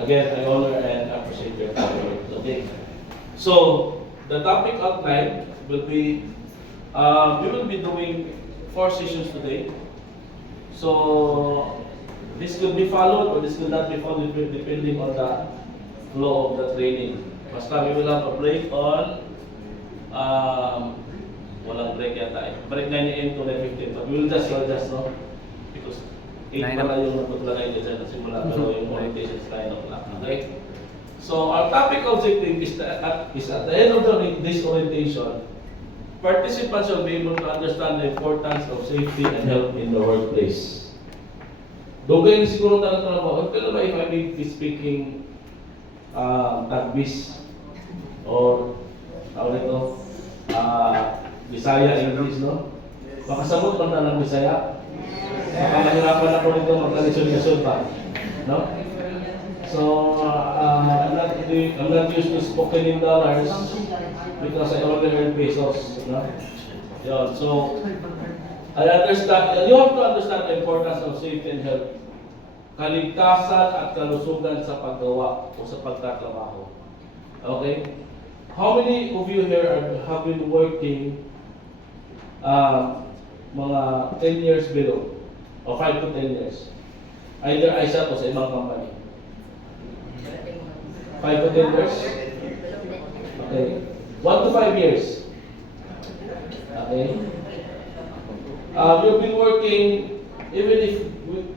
Again, I honor and appreciate your time. Okay. So, the topic outline will be, we will be doing 4 sessions today. So, this could be followed or this could not be followed depending on the flow of the training. Basta we will have a break on, walang break yata eh. Break 9 AM to 9:15. But we will just adjust, no? Because 8 pala yung natutulanay dyan na simula, pero yung orientation is 9 o'clock. Okay? So, our topic objective is at the end of this orientation, participants will be able to understand the importance of safety and health in the workplace. Dugay na siguro talaga po, pero ba if I be speaking Tagbis or tawag nito, Bisaya, English, no? Makasabot man na ng Bisaya. Baka mahirapan ako nito magkalisod-lisod pa, no? So, I'm not used to spoken in dollars because I only earn pesos, no? Yun, so, I understand, you have to understand the importance of safety and health. Kaligtasan at kalusugan sa paggawa o sa pagtatrabaho. Okay? How many of you here have been working mga 10 years below? O 5 to 10 years? Either ISAT o sa ibang company? 5 to 10 years? Okay. 1 to 5 years? Okay. You've been working, even if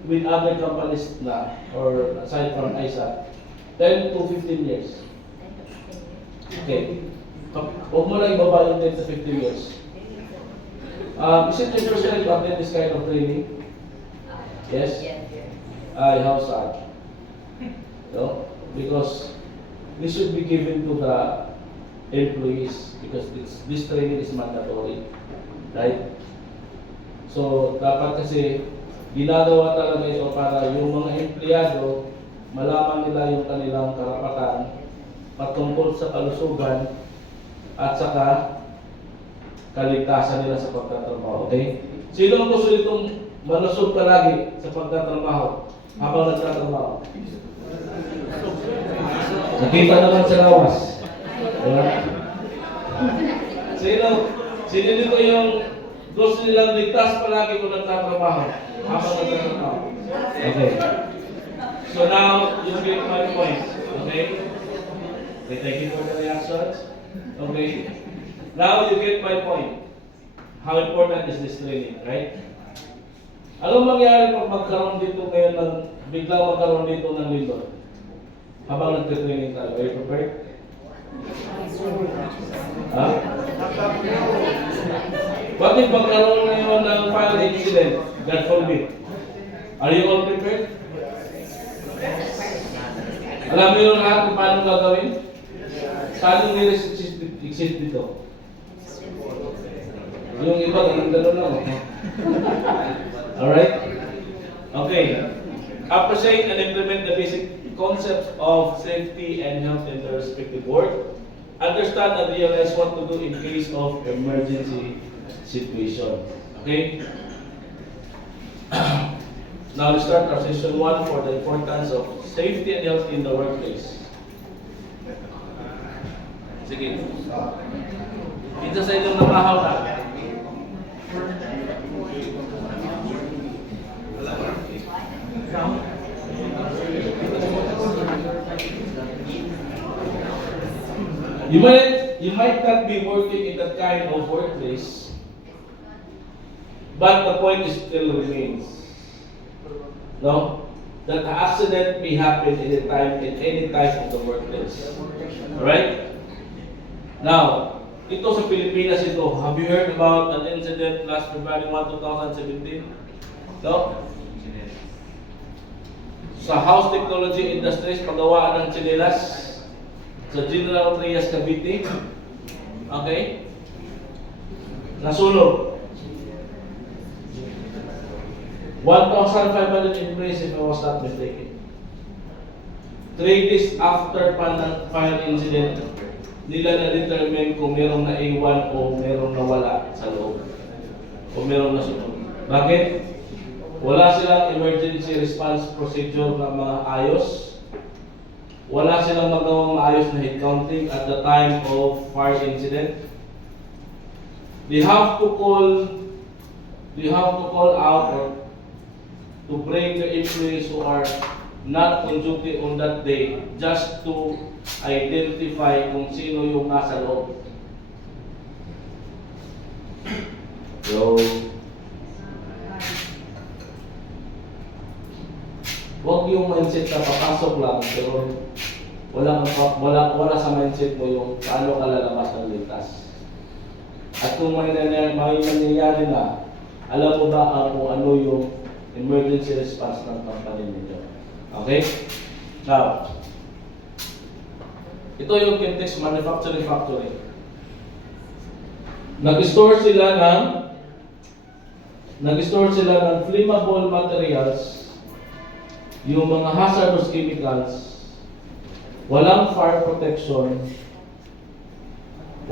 with other companies na, or aside from ISAT, 10 to 15 years. Okay. Huwag mo lang ibaba yung 10 to 15 years. Is it your first time to attend this kind of training? Yes? Ay, how sad. No? Because this should be given to the employees because this training is mandatory. Right? So, dapat kasi ginagawa talaga ito para yung mga empleyado malaman nila yung kanilang karapatan patungkol sa kalusugan at saka kaligtasan nila sa pagtatrabaho. Okay? Sino ang gusto nitong malusog palagi sa pagtatrabaho habang nagtatrabaho? Nakita naman sa lawas. Diba? Sino dito yung gusto nilang ligtas palagi kung nagtatrabaho habang nagtatrabaho? Okay. So now, you get my point. Okay? Okay, thank you for the reactions. Okay. Now you get my point. How important is this training, right? Anong mangyari pag magkaroon dito ngayon ng, biglang magkaroon dito ng lindol? Habang nagtitraining tayo, are you prepared? Ha? What if magkaroon ngayon ng fire incident? God forbid. Are you all prepared? Alam niyo lahat kung paano gagawin? Saan yung exist dito? Yung iba, ganun lang. Alright? Okay. Appreciate and implement the basic concepts of safety and health in their respective work. Understand and realize what to do in case of emergency situation. Okay? Now let's start our session 1 for the importance of safety and health in the workplace. Sige. Dito sa inyong namahaw na. You might not be working in that kind of workplace, but the point still remains. No? That the accident may happen in any type of the workplace. Alright? Now, ito sa Pilipinas ito, have you heard about an incident last February 1, 2017? No? Sa house technology industries, paggawa ng tsinelas sa General Trias, Cavite. Okay? Nasunog. 1,500 employees if I was not mistaken. 3 days after pa ng fire incident, nila na-determine kung merong naiwan o merong nawala sa loob. O merong nasunog. Bakit? Wala silang emergency response procedure na mga ayos. silang magawang maayos na head counting at the time of fire incident. They have to call out or to bring the employees who are not on duty on that day just to identify kung sino yung nasa loob. So, huwag yung mindset na papasok lang, pero wala sa mindset mo yung paano ka lalabas ng ligtas. At kung may nangyayari na, alam mo ba kung ano yung emergency response ng company ninyo. Okay? Now, ito yung Kintex Manufacturing Factory. Nag-store sila ng flammable materials, yung mga hazardous chemicals, walang fire protection,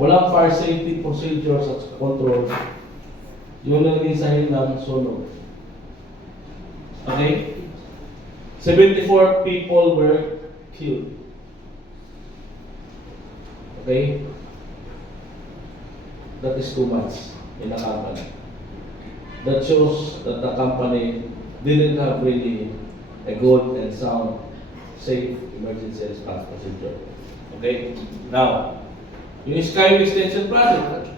walang fire safety procedures at control, yung naging ng sunog. Okay? 74 people were killed. Okay? That is too much in a company. That shows that the company didn't have really a good and sound, safe emergency response procedure. Okay? Now, yung Skyway Extension Project,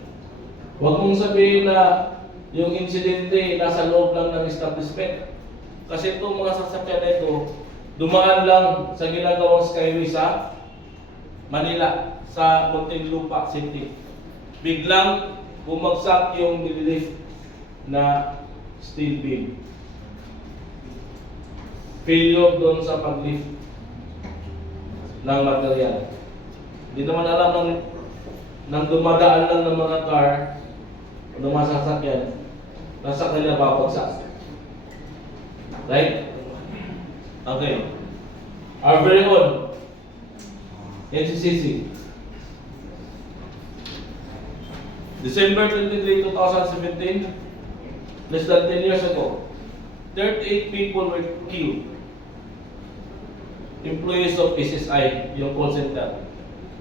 huwag mong sabihin na yung insidente nasa loob lang ng establishment. Kasi itong mga sasakyan na ito, dumaan lang sa ginagawang Skyway sa Manila, sa Muntinlupa City. Biglang bumagsak yung nililift na steel beam. Failure doon sa paglift ng material. Hindi naman alam nang dumadaan lang ng mga car o ng mga sasakyan, nasa kanila babagsak. Right? Okay. Our very own NCCC. December 23, 2017, less than 10 years ago, 38 people were killed. Employees of PCSI, yung call center,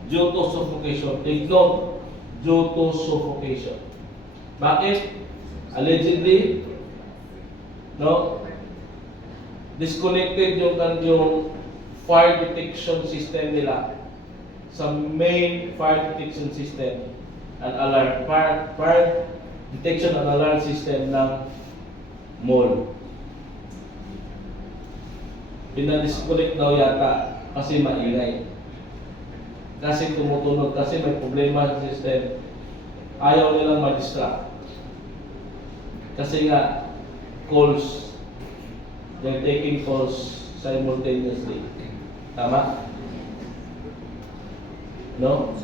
due to suffocation. Take note, due to suffocation. Bakit? Allegedly, disconnected yung fire detection system nila sa main fire detection system and alarm fire detection and alarm system ng mall. Pinadisconnect daw yata kasi maingay. Kasi tumutunog, kasi may problema sa system. Ayaw nilang ma-distract. Kasi nga, calls, they're taking calls simultaneously. Tama? No?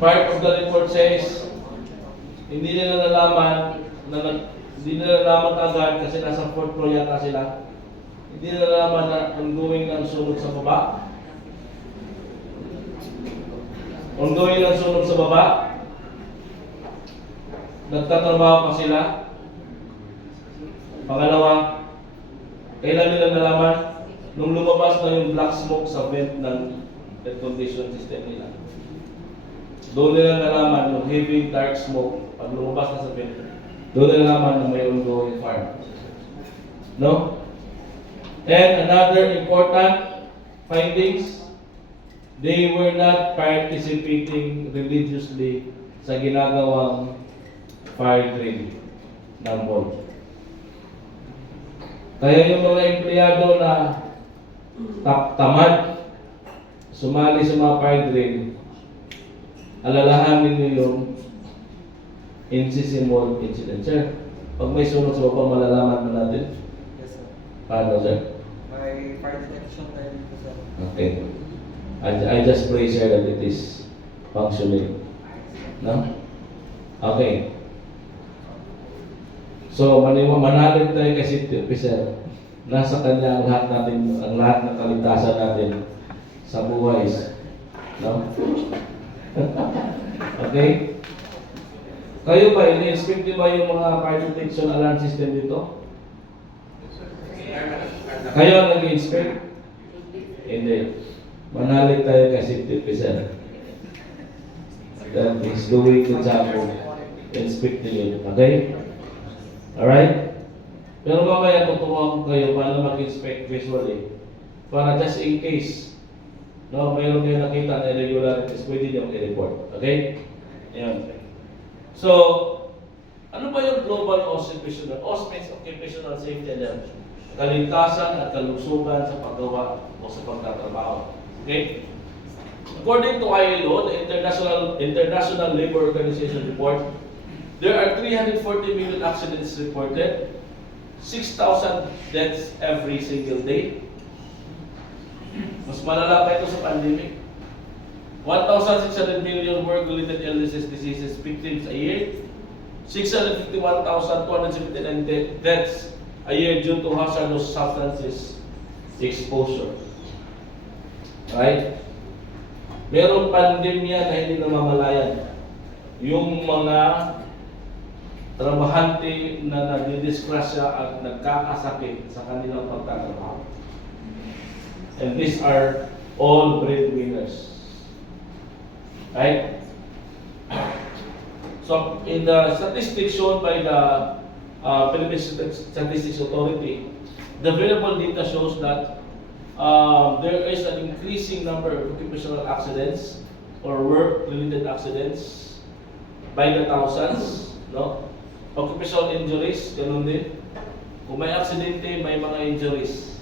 Part of the report says, hindi nila nalaman agad kasi nasa 4th floor yata sila. Hindi nila nalaman na ongoing ang sunog sa baba. Ongoing ang sunog sa baba. Nagtatrabaho pa sila. Pangalawa, kailan nila nalaman? Nung lumabas na yung black smoke sa vent ng air condition system nila. Doon nila nalaman yung heavy dark smoke pag lumabas na sa vent. Doon nila nalaman na may ongoing fire. No? And another important findings, they were not participating religiously sa ginagawang fire drill ng mall. Kaya yung mga empleyado na tamad sumali sa mga fire drill, alalahanin niyo yung NCC Mall incident. Sir, pag may sunog sa baba, malalaman mo natin? Yes, sir. Paano, sir? May fire detection tayo dito, sir. Okay. I just pray, sir, that it is functioning. No? Okay. So, manalig tayo kay City Officer. Nasa kanya ang lahat ng kaligtasan natin sa buhay. No? Okay? Kayo ba, ini-inspect niyo ba yung mga fire detection alarm system dito? Kayo ang nag-inspect? Hindi. Manalig tayo kay safety officer. That is going to Chaco, inspecting it. Okay? Alright? Pero mamaya tuturuan ko kayo paano mag-inspect visually. Para just in case, no, mayroon kayo nakita na irregularities, pwede nyo i-report. Okay? Ayan. So, ano ba yung global occupational? OS means occupational safety and health. Kaligtasan at kalusugan sa paggawa o sa pagtatrabaho. Okay? According to ILO, the International Labor Organization report, there are 340 million accidents reported, 6,000 deaths every single day. Mas malala pa ito sa pandemic. 1,600 million work-related illnesses, diseases, victims a year. 651,279 deaths a year due to hazardous substances exposure. Right? Merong pandemya na hindi namamalayan. Yung mga trabahante na nadidisgrasya at nagkakasakit sa kanilang pagtatrabaho. And these are all breadwinners. Right? So, in the statistics shown by the Philippine Statistics Authority, the available data shows that there is an increasing number of occupational accidents or work-related accidents by the thousands, no? Occupational injuries, ganun din. Kung may aksidente, may mga injuries.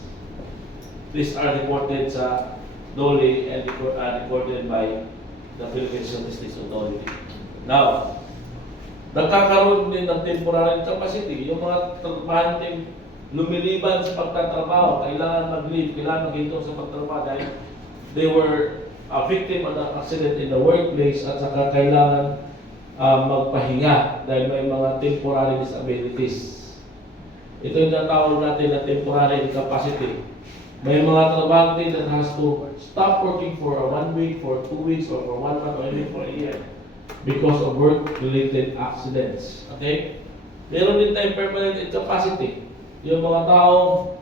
These are reported sa DOLE and recorded by the Philippine Statistics Authority. Now, nagkakaroon din ng temporary capacity. Yung mga trabahanteng lumiliban sa pagtatrabaho, kailangan mag-leave, kailangan maghinto sa pagtatrabaho dahil they were a victim of an accident in the workplace at saka kailangan magpahinga dahil may mga temporary disabilities. Ito yung natawag natin na temporary incapacity. May mga trabahante that has to stop working for 1 week, for 2 weeks, or for 1 month, or even for a year because of work-related accidents. Okay? Meron din tayong permanent incapacity. Yung mga taong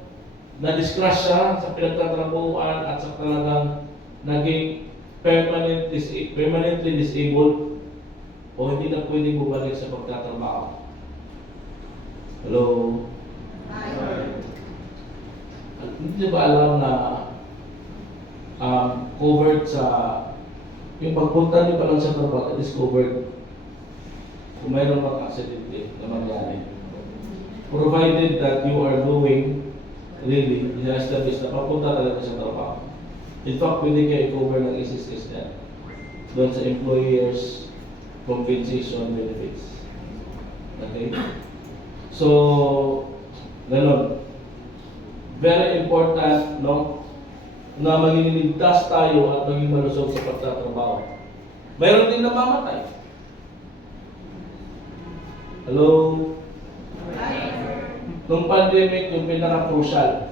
na-disgrasya sa pinagtatrabuhan at sa talagang naging permanently disabled o hindi na pwedeng bumalik sa pagtatrabaho. Hello? Hindi niyo ba alam na covered sa yung pagpunta niyo pa lang sa trabaho, it is covered kung mayroon mga aksidente na mangyari. Provided that you are doing really, establish na papunta talaga sa trabaho. In fact, pwede kayo i-cover ng SSS na doon sa employers' compensation benefits. Okay? So, ganun. Very important, no? Na maging ligtas tayo at maging malusog sa pagtatrabaho. Mayroon din namamatay. Hello? Nung pandemic, yung pinaka-crucial.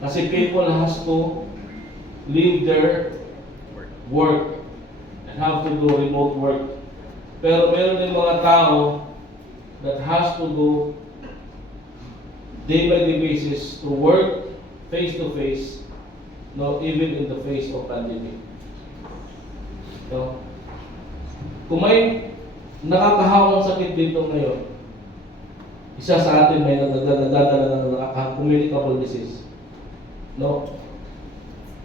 Kasi people has to leave their work and have to do remote work. Pero meron din mga tao that has to go day by day basis to work face to face, no, even in the face of pandemic. No? Kung may nakakahawang sakit dito ngayon, isa sa atin may nagdadala ng communicable disease. No?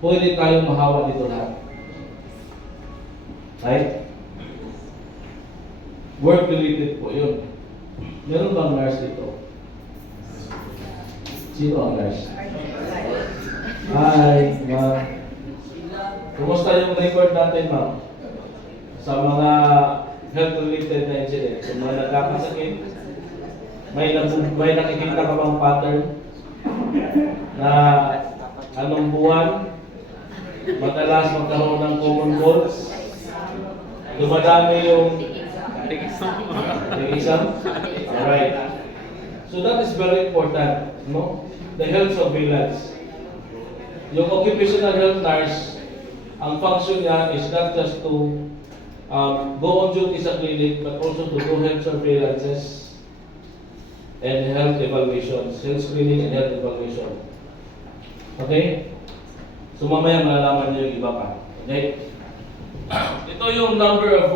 Pwede tayong mahawa dito lahat. Right? Work-related po yun. Meron bang nurse dito? Sino ang nurse? Hi, ma'am. Kumusta yung record natin, ma'am? Sa mga health-related na incident, sa mga nagkakasakit, may nakikita ka bang pattern na anong buwan madalas magkaroon ng common colds, dumadami yung exam? Alright. So that is very important, no? The health surveillance. Yung occupational health nurse, ang function niya is not just to go on duty sa clinic, but also to do health surveillances and health evaluations, health screening and health evaluation. Okay? So mamaya malalaman niyo yung iba pa. Okay? Ito yung number of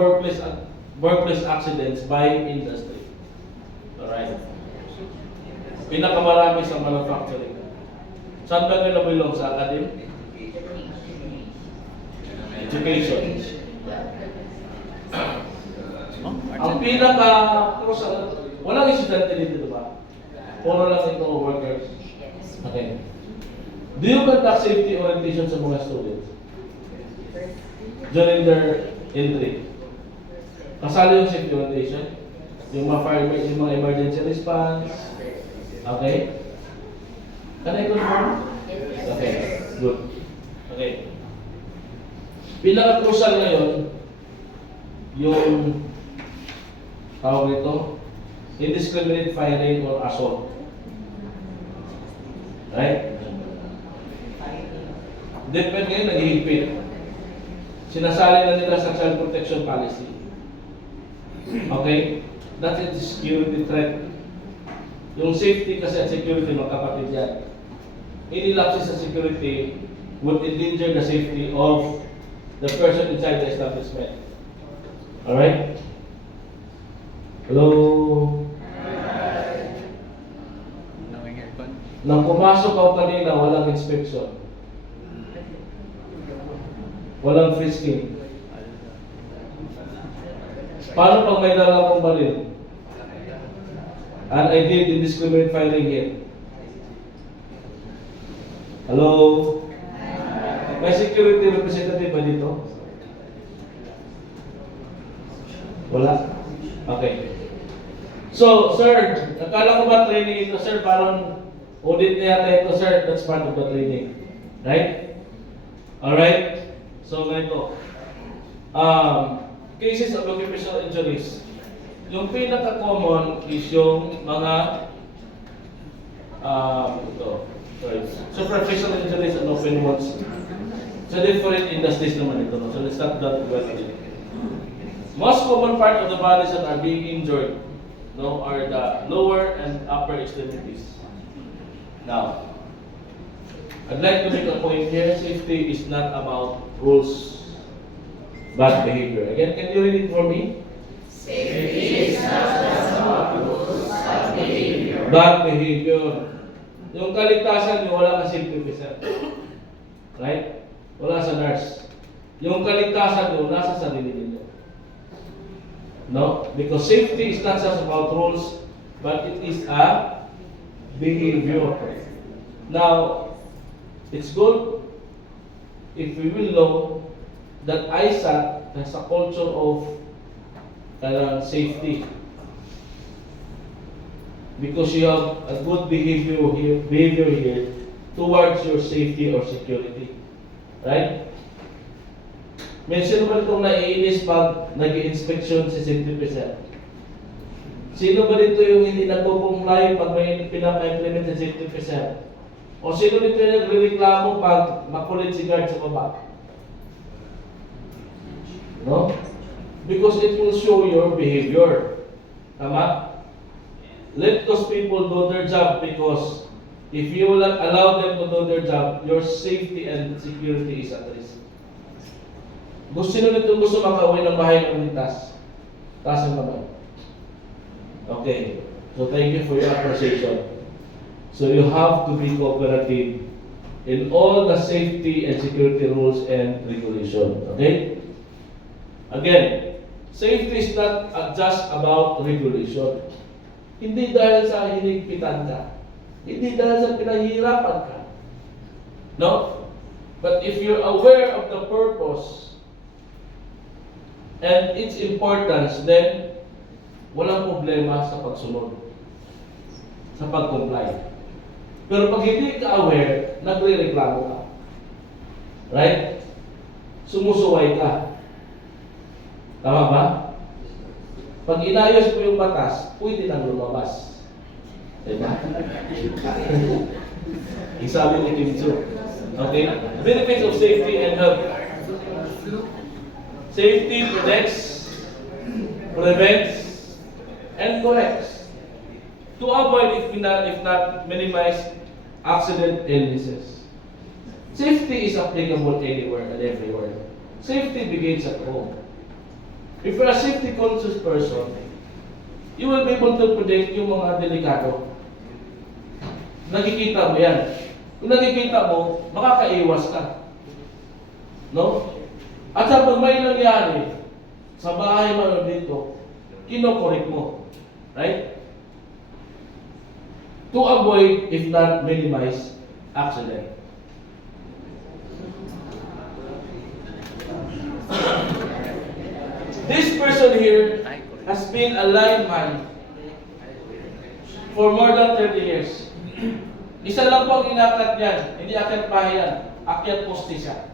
workplace accidents by industry. Alright? Pinakamarami sa manufacturing. Saan ba kayo nabilong? Sa academy? Education. Ang pinaka walang estudyante dito, ba? Puro lang ito workers. Okay. Do you conduct safety orientation sa mga students during their entry? Kasali yung safety orientation? Yung mga firemen, yung mga emergency response? Okay? Can I confirm? Okay, good. Okay. Pinaka-crucial ngayon, yung tawag ito, indiscriminate firing or assault. Right? DepEd ngayon naghihigpit. Sinasali na nila sa child protection policy. Okay? That is security threat. Yung safety kasi at security, magkapatid yan. Any lapses sa security would endanger the safety of the person inside the establishment. Alright? Hello? Nang pumasok ako kanina, walang inspection. Walang frisking. Paano pag may dala akong baril? And I did indiscriminate firing here. Hello? May security representative ba dito? Wala? Okay. So, sir, akala ko ba training ito, sir? Parang audit na yata ito, sir. That's part of the training. Right? Alright? So, ganito. Cases of occupational injuries. Yung pinaka-common is yung mga superficial injuries and open wounds. So, different industries naman ito. No? So, let's start that well. Most common part of the bodies that are being injured, no, are the lower and upper extremities. Now, I'd like to make a point here. Safety is not about rules, bad behavior. Again, can you read it for me? Safety is not just about rules, but behavior. Bad behavior. Yung kaligtasan nyo, wala ka safety officer. Right? Wala sa nurse. Yung kaligtasan nyo, nasa sarili ninyo. No? Because safety is not just about rules, but it is a behavior. Now, it's good if we will know that ISAT has a culture of safety. Because you have a good behavior here towards your safety or security. Right? Sino ba itong naiinis pag nag-i-inspection si safety officer? Sino ba dito yung hindi nagpo-comply pag may pinaka-implement si safety officer? O sino dito yung nagre-reklamo pag makulit si guard sa baba? No? Because it will show your behavior. Tama? Let those people do their job, because if you will not allow them to do their job, your safety and security is at risk. Sino nito gusto makauwi ng bahay ng ligtas? Taas ang kamay. Okay. So thank you for your appreciation. So you have to be cooperative in all the safety and security rules and regulation. Okay? Again, safety is not just about regulation. Hindi dahil sa hinigpitan ka. Hindi dahil sa pinahihirapan ka. No? But if you're aware of the purpose and its importance, then walang problema sa pagsunod, sa pag-comply. Pero pag hindi ka aware, nagre-reklamo ka. Right? Sumusuway ka. Tama ba? Pag inayos mo yung batas, pwede nang lumabas. Diba? Isabi ni Kim Chu. Okay? Benefits of safety and health. Safety protects, prevents, and corrects. To avoid, if not minimize, accident illnesses. Safety is applicable anywhere and everywhere. Safety begins at home. If you're a safety conscious person, you will be able to predict yung mga delikado. Nakikita mo yan. Kung nakikita mo, makakaiwas ka. No? At sa pag may nangyari, sa bahay mo dito, kinokorek mo. Right? To avoid, if not minimize, accident. This person here has been a lineman for more than 30 years. Isa lang po ang inakyat niyan, hindi akyat bahay yan, akyat poste siya.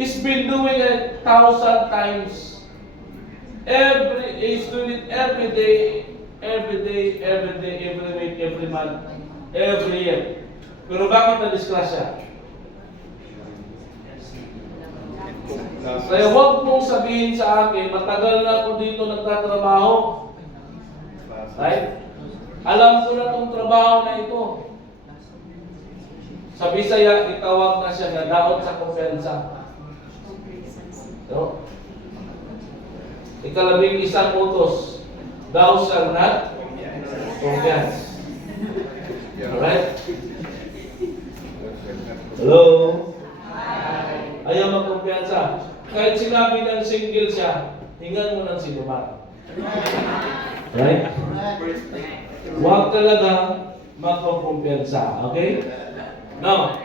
He's been doing it 1,000 times. He's doing it every day, every week, every month, every year. Pero bakit na-disgrasya? Kaya huwag mong sabihin sa akin, matagal na ako dito nagtatrabaho. Right? Alam ko na itong trabaho na ito. Sa Bisaya, itawag na siya na daot sa kumpensa. No? Ikalabing isang utos, thou shall not convince. Alright? Hello? Ayaw magkumpiyansa. Kahit sinabi ng single siya, hingan mo ng sinuman. Right? Huwag talaga magkumpiyansa. Okay? Now,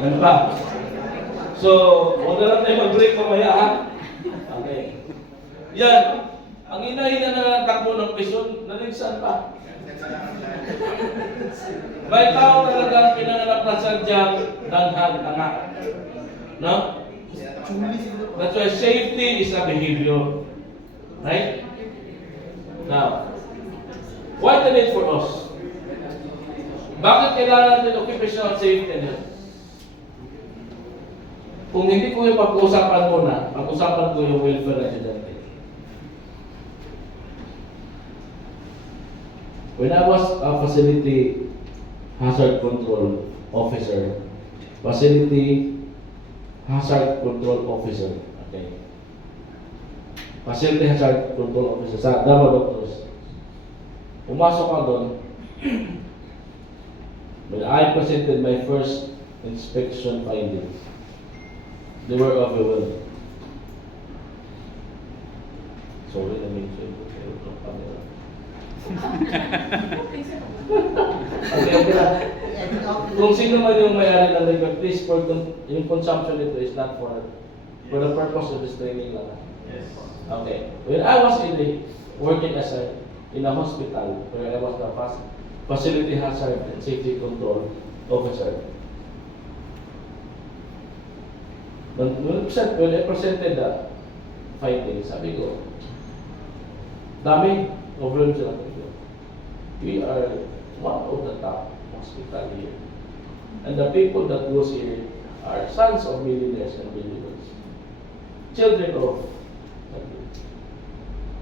ano pa? So, huwag na lang tayo mag-break mamaya, ha? Okay. Yan. Ang inahina na takbo ng pisyon, naligsan pa. May tao talaga ang pinanganak na sadyang danghag tanga. No? That's why safety is a behavior. Right? Now, what the need for us? Bakit kailangan natin occupational safety nila? Kung hindi ko yung pag-uusapan ko na, pag-usapan ko yung welfare na estudyante. When I was a facility hazard control officer, facility hazard control officer, okay. Facility hazard control officer sa Davao Doctors. Pumasok ka doon. When I presented my first inspection findings, they were overwhelmed. Sorry, I mean, okay lang. Kung sino man yung may-ari ng liquor, please, for yung consumption nito is not for the purpose of this training lang. Yes. Okay. When I was working as in a hospital, where I was the facility hazard and safety control officer, when I presented the findings, sabi ko, dami, overwhelmed sila. We are one of the top hospital here. And the people that goes here are sons of millionaires and billionaires. Children of.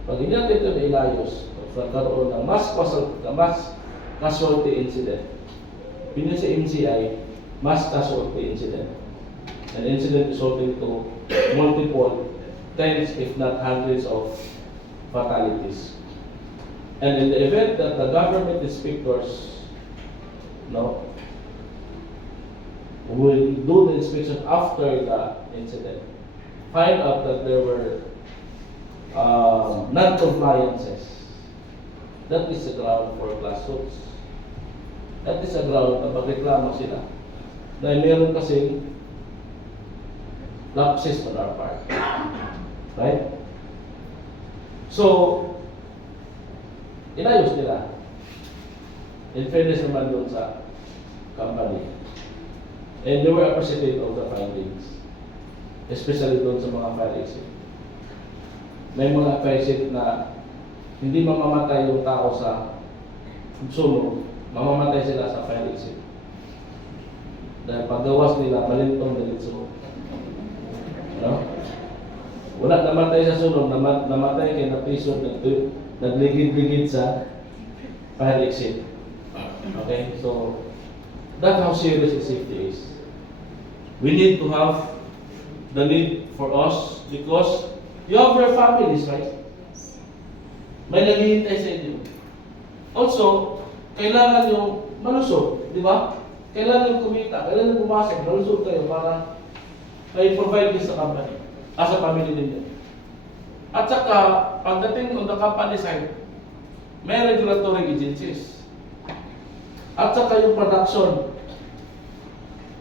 Pag hindi natin ito nailayos, magkaroon ng mass casualty incident. Pinili sa MCI, mass casualty incident. An incident resulting to multiple tens, if not hundreds of fatalities. And in the event that the government inspectors will do the inspection after the incident, find out that there were non-compliances, that is a ground for class suits. That is a ground na pagreklamo sila na meron kasing lapses on our part. Right? So, inayos nila. In fairness naman doon sa company. And they were appreciative of the findings. Especially doon sa mga fire exit. May mga fire exit na hindi mamamatay yung tao sa sunog, mamamatay sila sa fire exit. Dahil paggawas nila, malintong dalitso. No? Wala namatay sa sunog, namatay kay napisod, nagligid-ligid sa fire exit. Okay, so that's how serious the safety is. We need to have the need for us because you have your families, right? May naghihintay sa inyo. Also, kailangan yung malusog, di ba? Kailangan yung kumita, kailangan yung pumasok, malusog kayo para may provide din sa company, sa family ninyo. At saka, pagdating on the company side, may regulatory agencies. At saka yung production.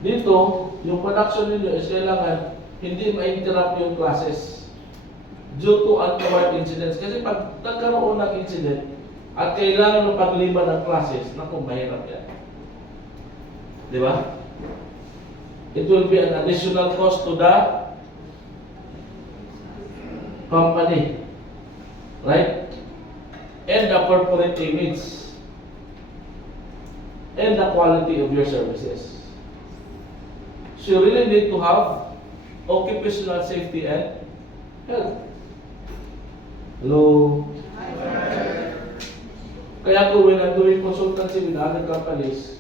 Dito, yung production ninyo is kailangan hindi ma-interrupt yung classes due to untoward incidents. Kasi pag nagkaroon ng incident at kailangan ng pagliban ng classes, naku, mahirap yan. Di ba? It will be an additional cost to the company. Right? And the corporate image. And the quality of your services. So you really need to have occupational safety and health. Hello? Kaya ko when I'm doing consultancy with other companies,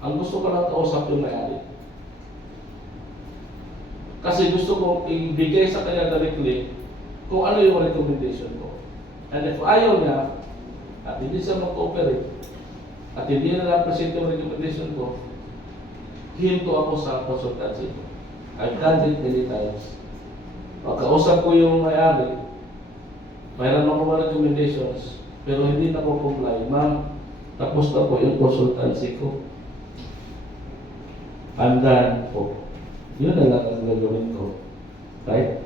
ang gusto ko lang kausap yung may-ari. Kasi gusto ko ibigay sa kanya directly kung ano yung recommendation ko. And if ayaw niya, at hindi siya mag-cooperate, at hindi na na-appreciate yung recommendation ko, hinto ako sa consultancy ko. I've done it many times. Pagkausap ko yung may-ari, mayroon ako mga recommendations, pero hindi na ko comply. Ma'am, tapos na po yung consultancy ko. I'm done po. Yun na lang ang gagawin ko. Right?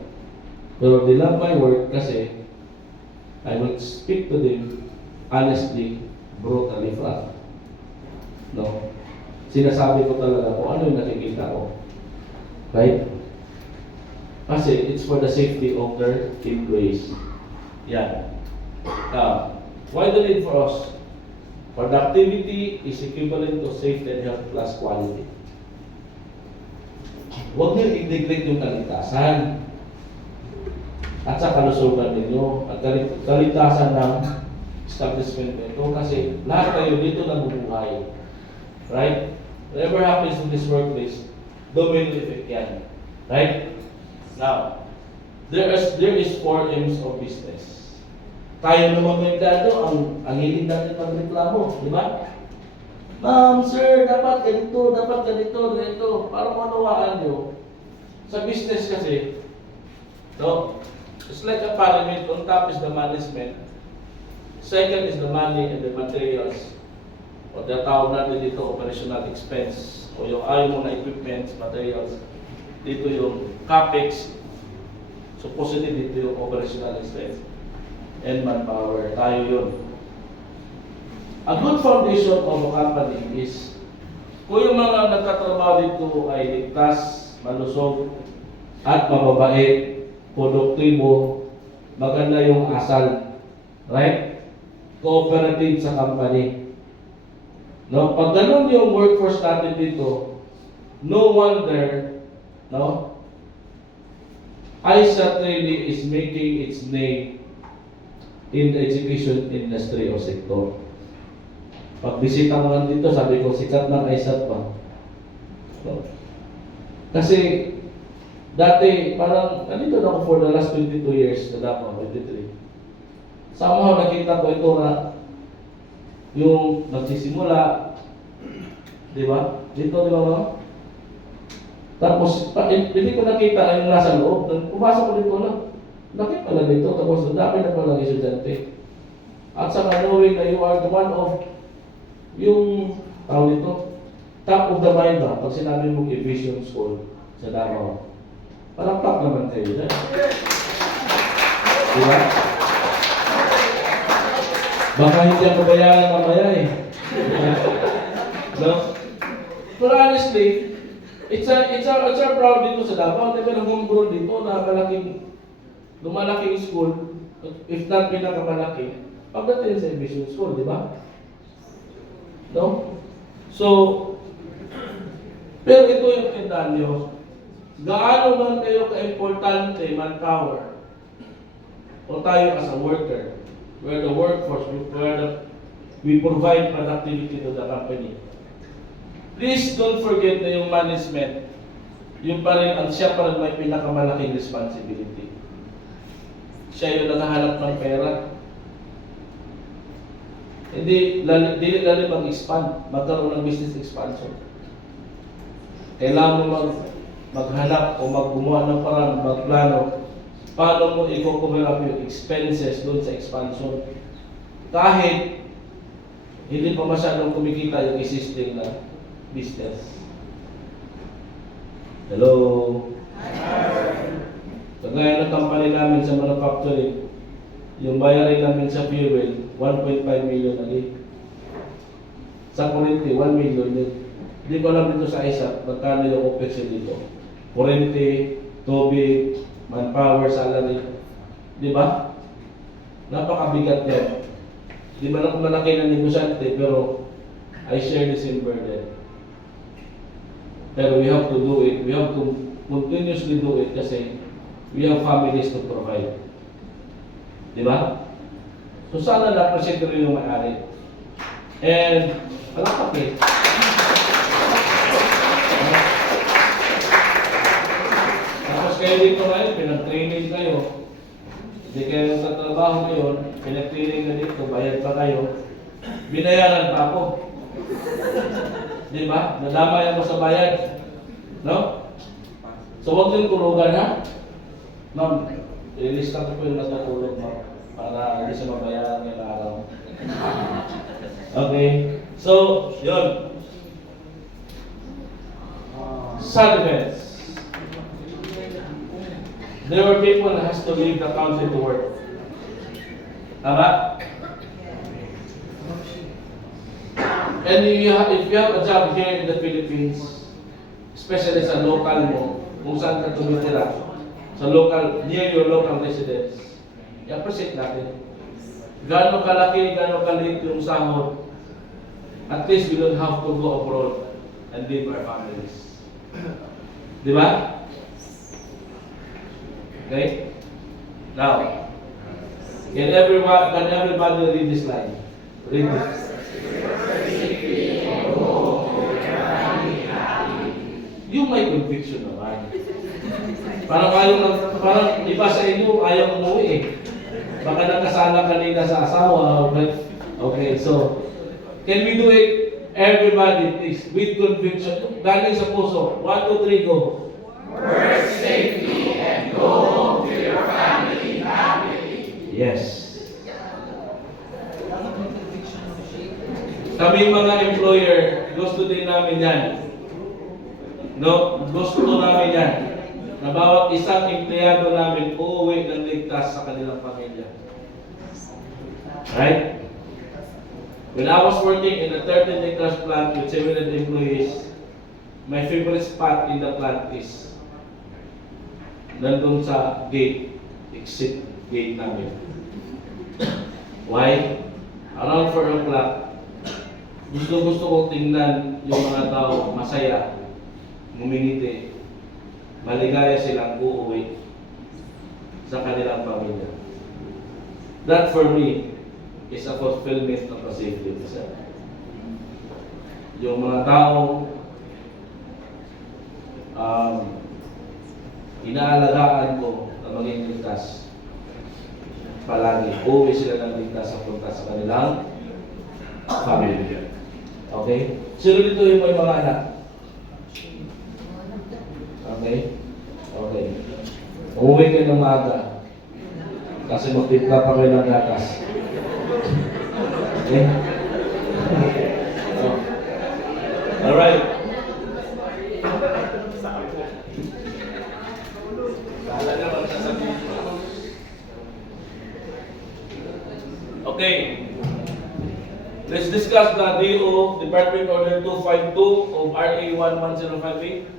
Pero they love my work kasi I will speak to them honestly, brutally frank. No? Sinasabi ko talaga kung ano yung nakikita ko. Right? Kasi it's for the safety of their employees. Yan. Why the need for us? Productivity is equivalent to safety and health plus quality. Huwag niyo i-neglect yung kaligtasan at sa kalusugan ninyo at kaligtasan ng establishment nito kasi lahat kayo dito nabubuhay. Right? Whatever happens in this workplace, domino effect yan. Right? Now, there is 4 M's of business. Tayo naman may dado, ang hiling natin pagreklamo, di ba? Ma'am, sir, dapat ganito, ganito. Para manawaan nyo. Sa business kasi, no? It's like a pyramid. On top is the management. Second is the money and the materials. O tawag natin dito, operational expense. O yung ayaw mo na equipments, materials. Dito yung capex. Supposedly dito yung operational expense. And manpower. Tayo yun. A good foundation of a company is kung yung mga nagtatrabaho dito ay ligtas, malusog, at mababait, produktibo, maganda yung asal. Right? Cooperative sa company. No? Pag ganun yung workforce natin dito, no wonder, no? ISAT really is making its name in the education industry o sector. Pag bisita mo lang dito, sabi ko, sikat ng ISAT pa. So, kasi, dati, parang, nandito na ako for the last 22 years, na ako, 23. Somehow, nakita ko ito na, yung nagsisimula, di ba? Dito, di ba ba? Tapos, hindi ko nakita yung nasa loob. Pumasok ko dito na, nakita pala dito, tapos dami na pala ng estudyante. At saka knowing na you are the one of yung tawag dito, top of the mind ba? Pag sinabi mong aviation school sa Davao, parang top naman kayo dyan. Diba? Baka hindi ang kabayaran mamaya eh. No? But honestly, it's a proud dito sa Davao. Diba ng homegrown dito na lumalaking school, if not pinakamalaki, pagdating sa aviation school, di ba? No? So, pero ito yung tandaan nyo. Gaano man kayo ka-importante manpower o tayo as a worker, where the workforce, where the we provide productivity to the company. Please don't forget na yung management, yung pa rin, ang siya pa rin may pinakamalaking responsibility. Siya yung nakahanap ng pera. Hindi lalo mag-expand, magkaroon ng business expansion. Kailangan mo maghanap o maggumawa ng parang magplano paano mo i-cover up yung expenses doon sa expansion. Kahit hindi pa masyadong kumikita yung existing na business. Hello? Kagaya ng company namin sa manufacturing, yung bayarin namin sa fuel, 1.5 million a day. Sa kuryente, 1 million din. Hindi ko alam dito sa ISAP, magkano yung OPEX dito. Kuryente, tubig, manpower, salary. Di ba? Napakabigat yan. Di ba na kung malaki ng negosyante, pero I share the same burden. Pero we have to do it. We have to continuously do it kasi we have families to provide. Di ba? So sana na-appreciate ko rin yung may-ari. And, alam ka eh. Tapos kayo dito ngayon, pinag-training kayo. Hindi kayo sa trabaho ngayon, pinag-training na dito, bayad pa kayo. Binayaran pa ako. Di ba? Nadamay ako sa bayad. No? So huwag din tulugan ha. Ma'am, ilista ko po yung natutulog mo para hindi siya mabayaran ngayong araw. Okay. So, yun. Sad events. There were people that has to leave the country to work. Tama? And if you have a job here in the Philippines, especially sa local mo, kung saan ka tumitira, sa local, near your local residence, i-appreciate natin. Gano'ng kalaki, gano'ng kaliit yung sahod, at least we don't have to go abroad and leave our families. Di ba? Okay? Now, can everybody read this line? Read this. Yung may conviction naman. Parang iba sa inyo, ayaw umuwi eh. Baka nakasala kanina sa asawa. Okay, so, can we do it? Everybody, please, with conviction. Galing sa puso. 1, 2, 3, go. Work safely and go home to your family happily. Yes. Kami mga employer, gusto din namin yan. No? Gusto namin yan. Na bawat isang empleyado namin uuwi ng ligtas sa kanilang pamilya. Right? When I was working in a 13-acre plant with 700 employees, my favorite spot in the plant is nandun sa gate, exit gate namin. Why? Around 4 o'clock, gusto kong tingnan yung mga tao masaya, ngumingiti, maligaya silang uuwi sa kanilang pamilya. That for me is a fulfillment of a safety officer. Yung mga taong inaalagaan ko na maging ligtas, palagi uuwi sila ng ligtas sa punta sa kanilang family. Okay? Sino dito yung may mga anak? Okay? Okay. Uuwi kayo ng maaga kasi magtimpla pa kayo ng gatas. Okay? Oh. Alright. Okay. Let's discuss the DO, Department Order 252 of RA 11058.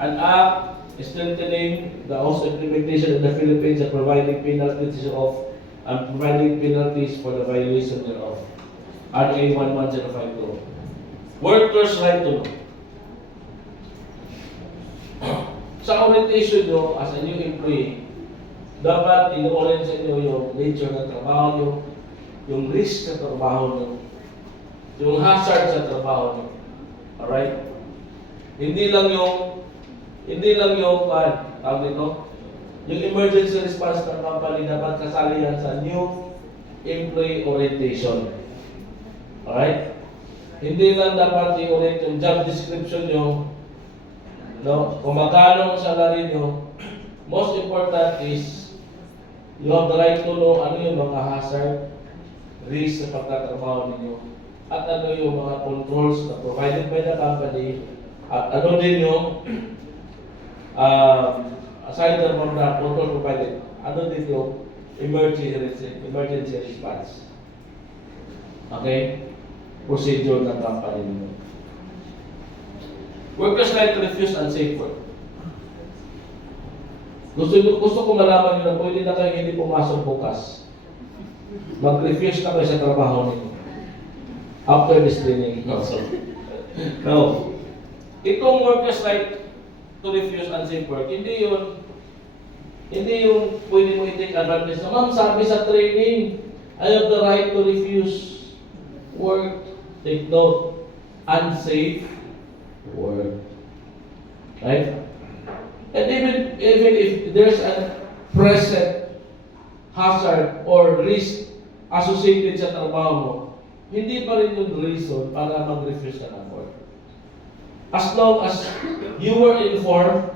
An act strengthening the host implementation in the Philippines and providing penalties for the violation thereof. RA 11052. Workers' right to know. Sa orientation nyo, as a new employee, dapat in-orient sa inyo yung nature ng trabaho nyo, yung risk sa trabaho niyo, yung hazard sa trabaho niyo. Alright? Hindi lang yung tawag dito, yung emergency response ng company dapat kasali yan sa new employee orientation. Alright? Hindi lang dapat i-orient yung job description nyo, no? Kung magkano ang salary nyo. Most important is you have the right to know ano yung mga hazard, risk sa pagtatrabaho ninyo, at ano yung mga controls na provided by the company, at ano din yung aside from the control provided, ano din yung emergency response. Okay? Procedure ng company ninyo. Workers' right to refuse unsafe work. Gusto ko malaman nyo na pwede na kayo hindi pumasok bukas. Mag-refuse na kayo sa trabaho ninyo. After this training. No. Itong workers' right to refuse unsafe work, hindi yung pwede mo i-take advantage na, ma'am, sabi sa training, I have the right to refuse work. Take note, unsafe work. Right? And even if there's a present hazard or risk associated sa trabaho mo, hindi pa rin yung reason para mag-refuse ka ng work. As long as you were informed,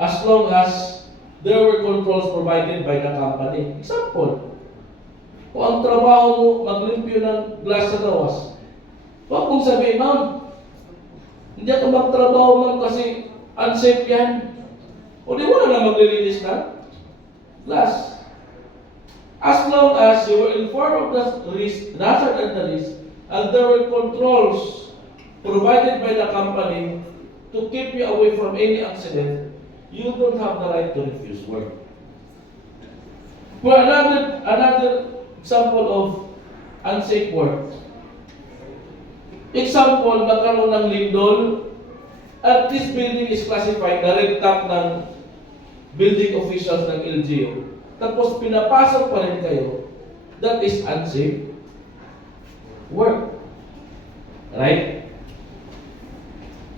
as long as there were controls provided by the company. Example, kung ang trabaho mo maglimpyo ng glass sa gawas, huwag mong sabihin, ma'am, hindi ako magtrabaho ma'am kasi unsafe yan. O di wala na maglilinis na glass. As long as you were informed of the risk, the hazard and the risk, and there were controls provided by the company to keep you away from any accident, you don't have the right to refuse work. For another example of unsafe work. Example, magkaroon ng lindol at this building is classified na red top ng building officials ng LGU. Tapos pinapasok pa rin kayo, that is unsafe work. Right?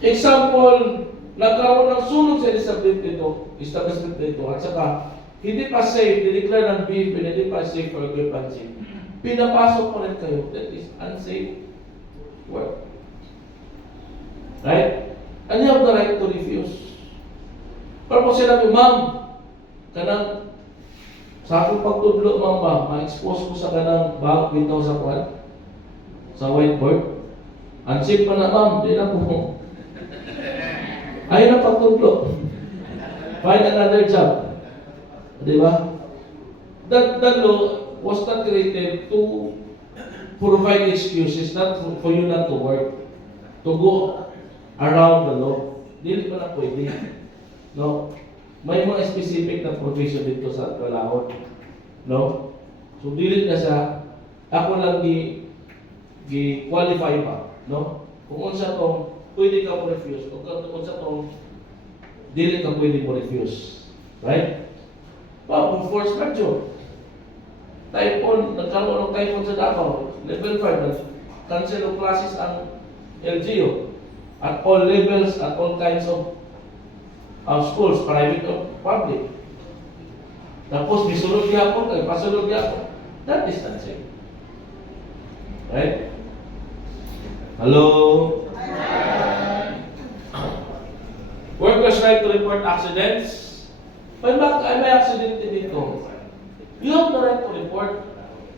Example, nagkaroon ng sunog sa establishment dito, at saka hindi pa safe, dineclare ng BIP, hindi pa safe for occupancy. Pinapasok pa rin kayo, that is unsafe work. Right? And you have the right to refuse. Pero kung sinabi, ma'am, kanang sa akong pagtudlo, ma'am ba, ma-expose ko sa kanang bag bitaw sa kwan, sa whiteboard. Unsafe pa na, ma'am, di na po. Ayaw na pagtudlo. Find another job. Di ba? That law was not created to provide excuses, not for you not to work, to go around the law. Dili pa na pwede. No? May mga specific na provision dito sa kalahon. No? So, dili na sa ako lang gi-qualify pa. No? Kung unsa tong pwede ka mo refuse, kung unsa tong dili ka pwede mo refuse. Right? Kung force majeure, typhoon, nagkaroon ng typhoon sa Davao, level 5, cancel of classes ang LGU at all levels, at all kinds of schools, private or public. Tapos bisulod gyapon kay pasulod gyapon. That is unsafe. Right? Hello? Workers' right to report accidents. May accident dito. You have the right to report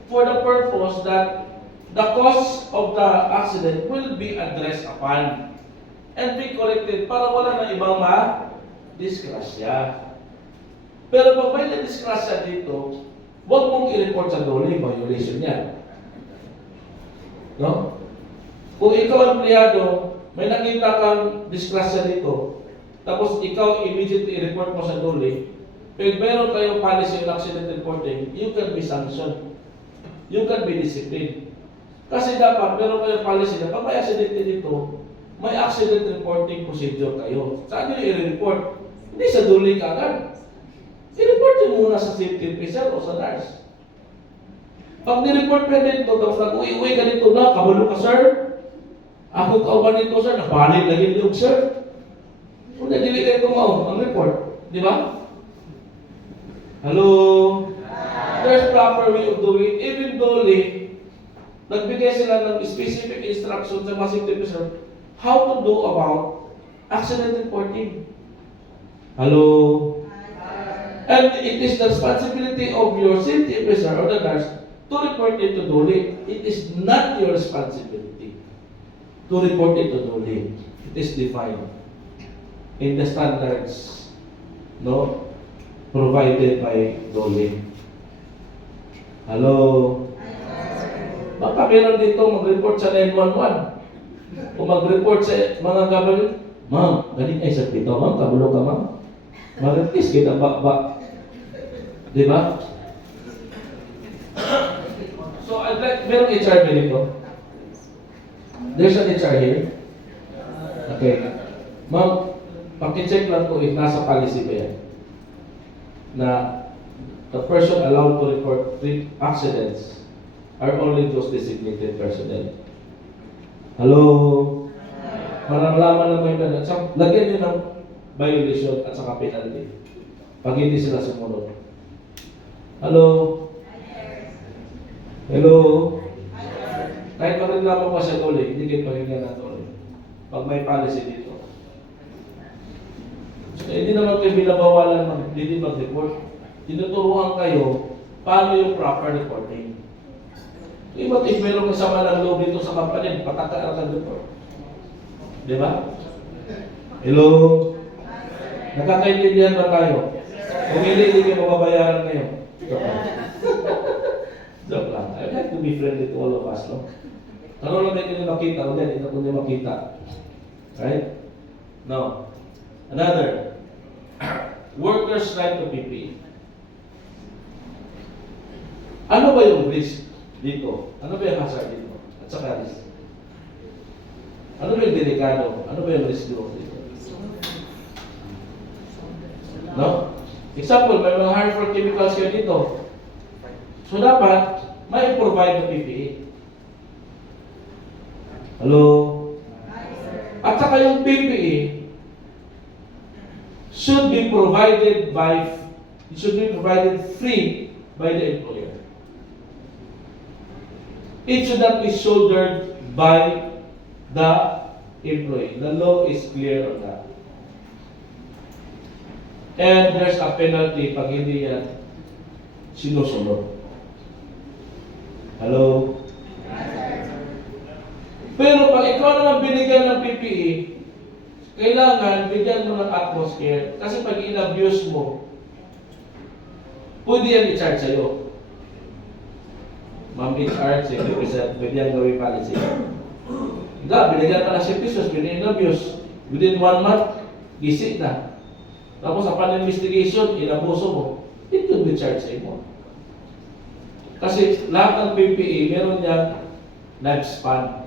for the purpose that the cause of the accident will be addressed upon and be corrected para wala na ibang disgrasya. Pero pag may disgrasya dito, huwag mong i-report sa DOLE, violation yan. No? Kung ikaw empleyado, may nakita kang disgrasya dito, tapos ikaw immediately i-report mo sa DOLE, pag meron kayong policy on accident reporting, you can be sanctioned. You can be disciplined. Kasi dapat meron kayong policy na pag may accident dito, may accident reporting procedure kayo. Saan nyo i-report? Hindi sa DOLE kagad. I-report nyo muna sa safety officer o sa nurse. Pag nireport ka dito, tapos nag-uwi-uwi ka dito na, kabalo ka, sir. Ako kauban dito, sir. Nabalik lagi niyog, sir. Kung na-dili kayo kumaw, ang report. Di ba? Hello? There's proper way of doing it. Even though nagbigay sila ng specific instructions sa mga safety officer how to do about accident reporting. Hello? And it is the responsibility of your safety officer or the nurse to report it to DOLE. It is not your responsibility to report it to DOLE. It is defined in the standards, no, provided by DOLE. Hello? Baka meron dito mag-report sa 911 o mag-report sa mga government. Ma'am, galing ay sa dito, ma'am, kabulo ka, ma'am. Maritis kita ba? Di ba? So, I'd like, merong HR ba dito? There's an HR here? Okay. Ma'am, pakicheck lang ko if nasa policy ba yan. Na the person allowed to report accidents are only those designated personnel. Hello? Para malaman na mo yung lagyan nyo ng violation at saka penalty pag hindi sila sumunod. Hello? Hello? Kahit mareklamo pa siya ulit, hindi kayo pakinggan natin ulit. Pag may policy dito. So, hindi naman kayo binabawalan hindi mag-report. Tinuturuan kayo paano yung proper reporting. Iba't if mayroong kasama ng loob dito sa company, pataka ang report. Di ba? Hello? Nakakaintindihan ba tayo? Kung hindi kayo mababayaran ngayon. Joke lang. I'd like to be friendly to all of us, no? Ano lang kayo makita? O din, ito kung makita. Right? Now, another. Workers' right to PPE. Ano ba yung risk dito? Ano ba yung hazard dito? At saka risk. Ano ba yung delikado? Ano ba yung risk dito? No? Example, may mga harmful chemicals kayo dito. So dapat, may provide ng PPE. Hello? At saka yung PPE should be provided free by the employer. It should not be shouldered by the employee. The law is clear on that. And there's a penalty pag hindi yan sinusunod. Hello? Pero pag ikaw naman binigyan ng PPE, kailangan bigyan mo ng atmosphere. Kasi pag in-abuse mo, pwede yan i-charge sa'yo. Ma'am, HR, 60%, pwede yan gawin policy. Hindi, binigyan ka ng 10 pesos, pwede in-abuse. Within 1 month, gising na. Tapos upon investigation, inabuso mo, it could be charged sa mo. Kasi lahat ng PPE, meron niyang lifespan.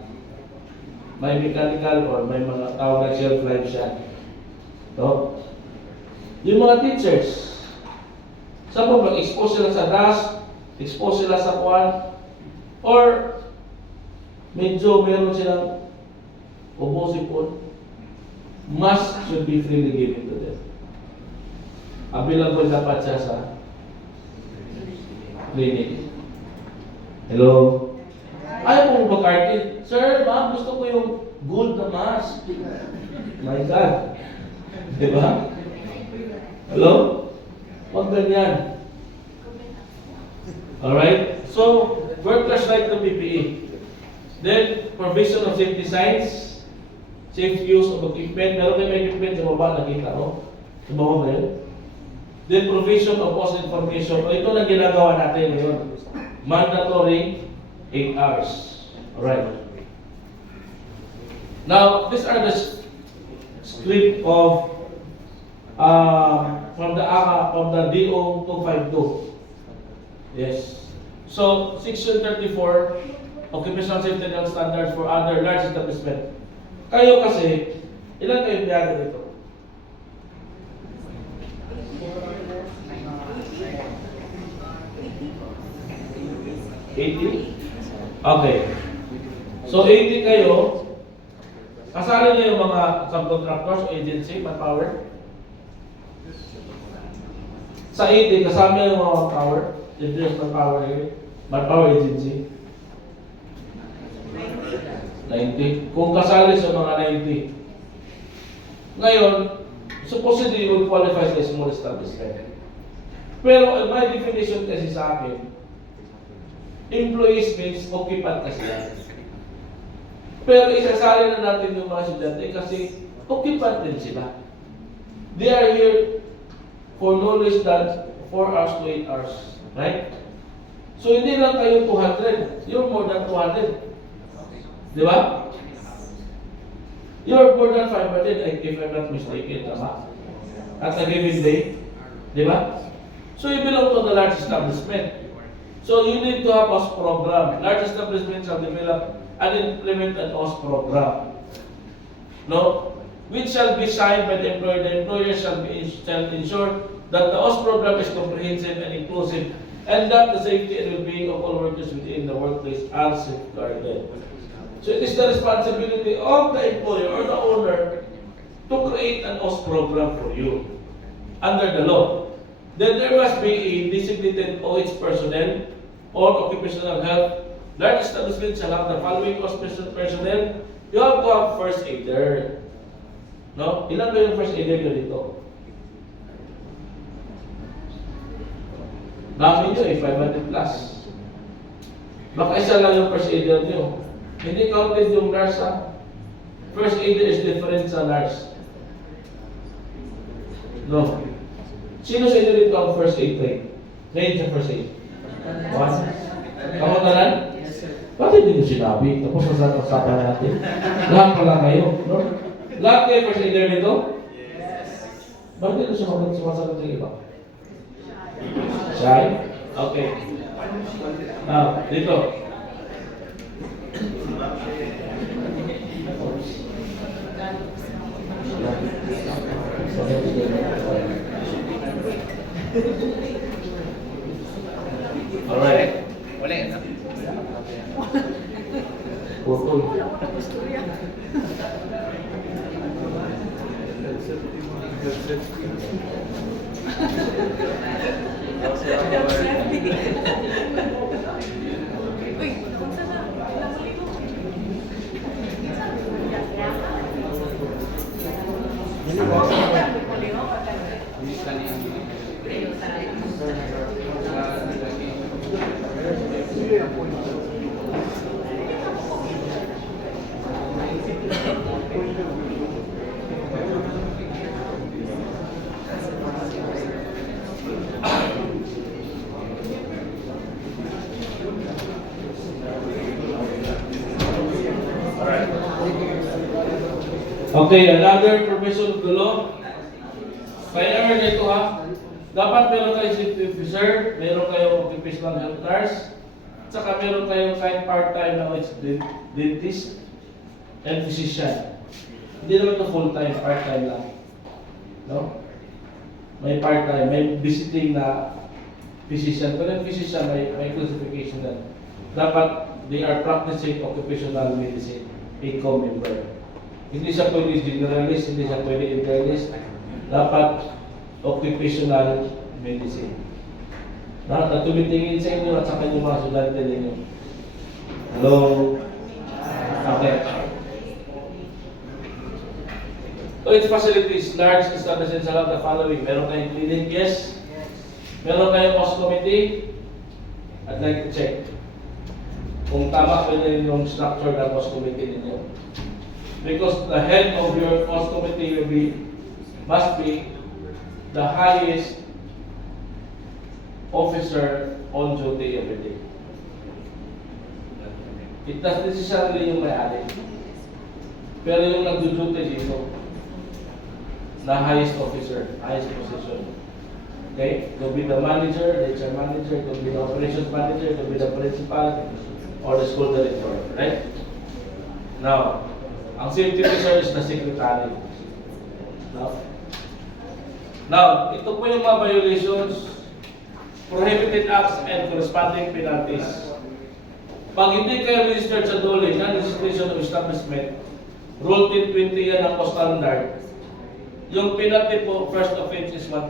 May mechanical or may mga tawag na shelf life siya. No? Yung mga teachers, sa mag-expose sila sa dust, expose sila sa kwan, or medyo meron silang ubosipon, mask should be freely given to them. Available dapat siya sa clinic. Hello? Ayaw mo mag-artist. Sir, ma'am, gusto ko yung gold na mask. My God. Diba? Hello? Huwag ganyan. Alright? So, workers' right to PPE. Then, provision of safety signs, safe use of equipment. Meron kayo may equipment sa baba, nakita ko. Sa baba ba yun? Then, provision of post information. O, ito na ginagawa natin ngayon. Mandatory 8 hours. Alright. Now, these are the script of from the DO 252. Yes. So, Section 34, Occupational Safety and Standards for other large establishment. Kayo kasi, ilan kayo biyaga dito? 80? Okay. So 80 kayo, kasali niyo yung mga subcontractors o agency, manpower? Sa 80, kasama yung mga manpower, engineers manpower here, manpower agency? 90. Kung kasali sa mga 90. Ngayon, supposedly you will qualify as a small establishment. Pero my definition kasi sa akin, employees means occupant kasi yan. Pero isasali na natin yung mga estudyante kasi occupant din sila. They are here for no less than 4 hours to 8 hours. Right? So hindi lang kayo 200, you're more than 200. Di ba? You're more than 500 if I'm not mistaken, tama? At a given day. Di ba? So you belong to the large establishment. So you need to have OS program. Large establishments have developed and implement an OS program. No? Which shall be signed by the employer. The employer shall ensure that the OS program is comprehensive and inclusive and that the safety and well-being of all workers within the workplace are safeguarded. So it is the responsibility of the employer or the owner to create an OS program for you under the law. Then there must be a designated OH personnel or occupational health. Large establishments shall have the following OH personnel. You have to have first aider. No? Ilan ba yung first aider nyo dito? Dami nyo 500 plus. Baka isa lang yung first aider nyo. Hindi counted yung nurse ha. First aider is different sa nurse. No. Sino sa inyo dito ang first aid train? Train sa first aid? One? Kamuntalan? Yes, sir. Bakit hindi ko sinabi? Tapos masasapan natin. Lahat pala kayo. No? Lahat kayo first aider nito? Yes. Bakit hindi ko sumasagot sa iba? Shy? Okay. Now, dito. Alright. Wala yan. Putol. Uy, nakunsa na. Ilang muli mo. Okay, another provision of the law. Kaya ito ha, dapat meron kayong safety officer, meron kayong occupational health nurse, at saka meron kayong kahit part-time na dentist and physician. Hindi naman ito full-time, part-time lang. No? May part-time, may visiting na physician. Pero yung physician, may classification na. Dapat they are practicing occupational medicine, a co-member. Hindi siya pwede generalist, hindi siya pwede internist. Dapat occupational medicine. Na tumitingin sa inyo at sa kanyang mga sudante ninyo. Hello? Okay. So its facilities, large establishments have the following. Meron kayong clinic, yes. Meron kayong host committee. I'd like to check kung tama pa rin yung structure ng host committee ninyo. Because the head of your host committee must be the highest officer on duty every day. It doesn't necessarily yung may-ari. Pero yung nagduduty dito, the highest officer, highest position. Okay? It could be the manager, the HR manager, it could be the operations manager, it could be the principal, or the school director. Right? Now, ang safety officer is the secretary. Now, ito po yung mga violations, prohibited acts and corresponding penalties. Pag hindi kayo registered sa DOLE, non-registration of establishment, Rule 1020 yan ang standard. Yung penalty po, first offense is 1,000.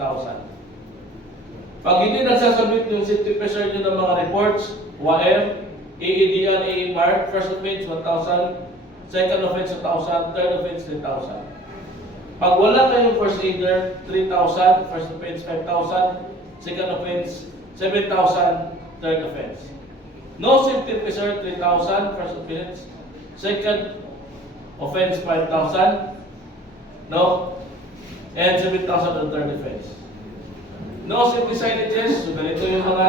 Pag hindi nagsasubmit yung safety officer nyo ng mga reports, WAER, AEDR, AEMAR, first offense 1,000, second offense 1,000, third offense 3,000. Pag wala kayong first aider, 3,000, first offense 5,000, second offense 7,000, third offense. No safety officer 3,000, first offense, second offense 5,000, no, and 7,000 on third offense. No safety signages, so ganito yung mga,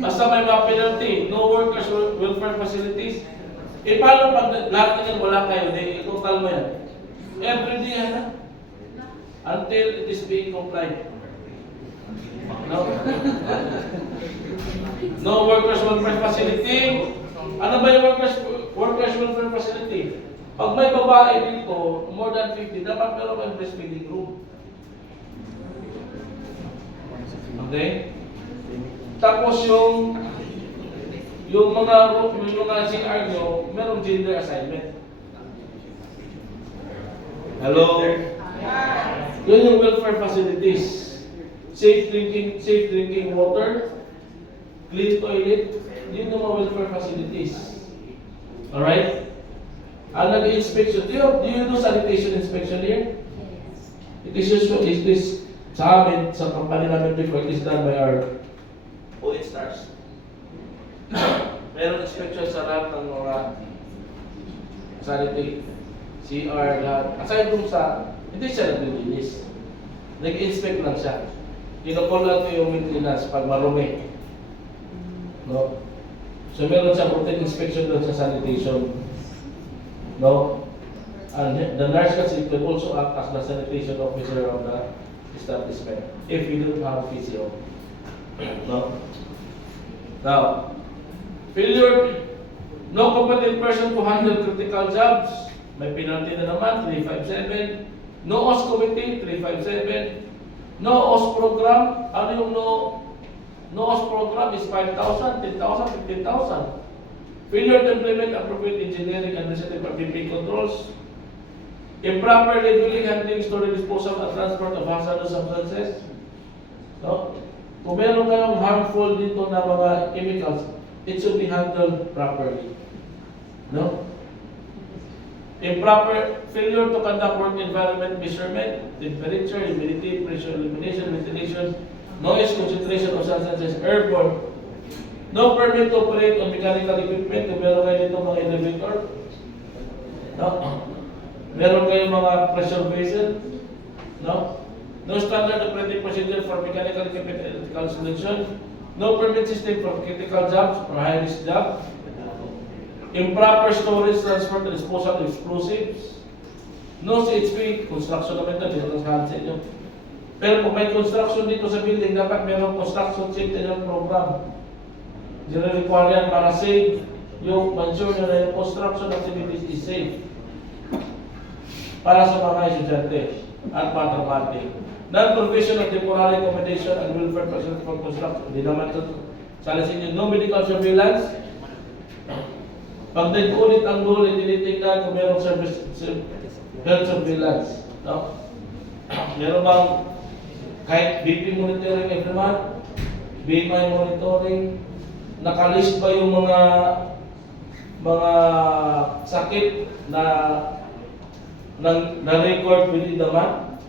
basta may mga penalty, no workers welfare facilities. E paano pag lahat na yan wala kayo, di total mo yan? Every day yan, ha? Until it is being complied. No? No workers welfare facility. Ano ba yung workers welfare facility? Pag may babae dito, more than 50, dapat meron kayong breastfeeding room. Okay? Tapos yung mga CR nyo, merong gender assignment. Hello? Yun yung welfare facilities. Safe drinking water, clean toilet, yun yung mga welfare facilities. Alright? Ang nag-inspection, do you do sanitation inspection here? It is usually, sa amin, sa company namin before, it is done by our OH stars. Meron inspection sa lahat ng mga sanitary, CR, lahat. Aside dun sa, hindi siya naglilinis. Nag-inspect lang siya. Kinukul lang ko yung maintenance pag marumi. No? So meron siya routine inspection doon sa sanitation. No? And the nurse kasi could also act as the sanitation officer of the establishment if you don't have PCO. No? Now, failure, no competent person to handle critical jobs, may penalty na naman, 357. No OS committee, 357. No OS program, ano yung no OS program is 5,000, 10,000, 15,000. Failure to implement appropriate engineering and administrative PPP controls. Improper labeling, handling, storage, disposal, and transport of hazardous substances. No? Kung meron kayong harmful dito na mga chemicals, it should be handled properly. No? Improper failure to conduct work environment measurement, temperature, humidity, pressure elimination, ventilation, noise concentration of substances, airborne. No permit to operate on mechanical equipment. Kung meron kayo dito mga elevator, no? Meron kayong mga pressure vessel, no? No standard operating procedure for mechanical equipment and electrical installation. No permit system for critical jobs or high-risk jobs. Improper storage, transport, and disposal of explosives. No CHP, construction naman ito, dito sa inyo. Pero kung may construction dito sa building, dapat mayroong construction safety and program. Require yan para safe yung ensure na yung construction activities is safe para sa mga estudyante at patramatic. Non-provision of temporary accommodation and welfare facility for construction. Hindi naman ito sa inyo. No medical surveillance. Pag nag-ulit ang rule, tinitingnan kung mayroong health surveillance. No? Meron bang kahit BP monitoring every month, BMI monitoring, nakalist ba yung mga sakit na record within the month,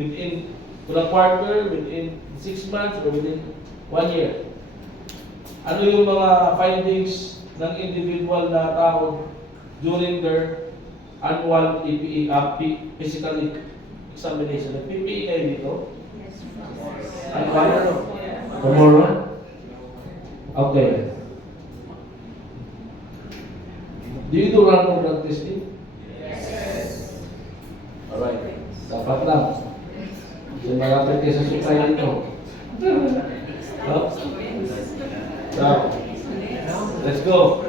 within a quarter, within 6 months, or within 1 year? Ano yung mga findings ng individual na tao during their annual physical examination? PPE kayo dito? Annual, ano? Tomorrow? Okay. Do you do random blood testing? Yes. Alright. Dapat lang. Kasi malapit kayo sa supply nito. No? Now, let's go.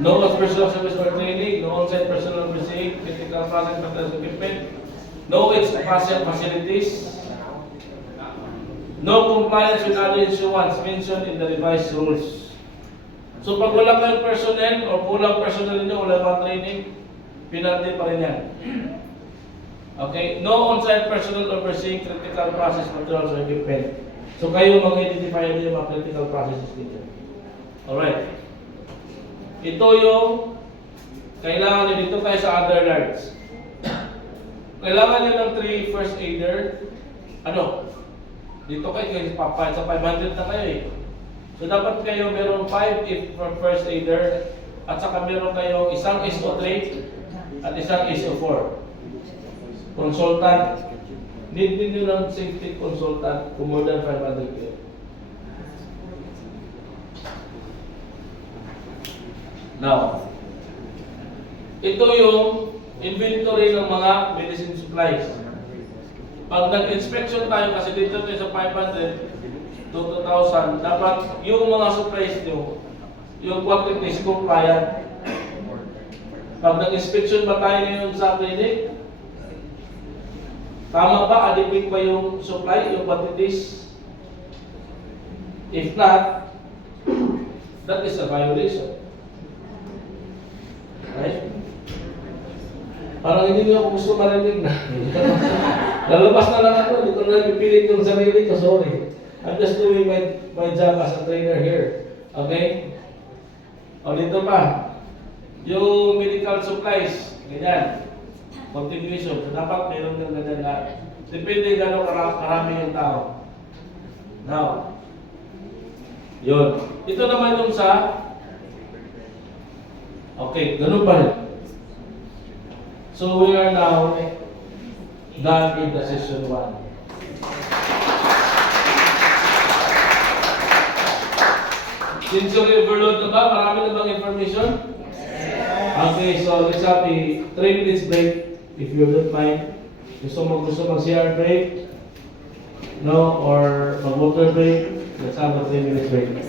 No personal service or training, no on-site personal receiving, critical process materials equipment, no expansion facilities, no compliance with other issuance mentioned in the revised rules. So pag wala kayong personnel o kulang personnel niyo, wala pang training, penalty pa rin yan. Okay? No on-site personnel overseeing critical process materials or equipment. So kayo mag-identify niyo yung mga critical processes dito. Alright. Ito yung kailangan nyo dito tayo sa other yards. Kailangan nyo ng 3 first aider. Ano? Dito kayo sa 500 na kayo eh. So dapat kayo meron 5 first aider at saka meron kayo isang SO3 at isang SO4. Consultant. Need din nyo ng safety consultant kung more than 500 kayo. Now, ito yung inventory ng mga medicine supplies. Pag nag-inspection tayo, kasi dito tayo sa 500 to 2,000, dapat yung mga supplies nyo, yung quantities compliant. Pag nag-inspection ba tayo ngayon sa clinic, tama ba, adequate ba yung supply, yung quantities? If not, that is a violation. Right? Parang hindi nyo ako gusto marinig na. Lalabas na lang ako, hindi ko na pipilit yung sarili ko, sorry. I'm just doing my job as a trainer here. Okay? O dito pa, yung medical supplies, ganyan. Continuation. So, dapat meron ng ganyan na. Depende gano'ng karami yung tao. Now, yun. Ito naman yung sa okay, ganun pa rin. So we are now done in the session 1. Sensory overload na ba? Marami na bang information? Okay, so let's have a 3 minutes break if you don't mind. Gusto mag-CR break? No? Or mag-water break? Let's have a 3 minutes break.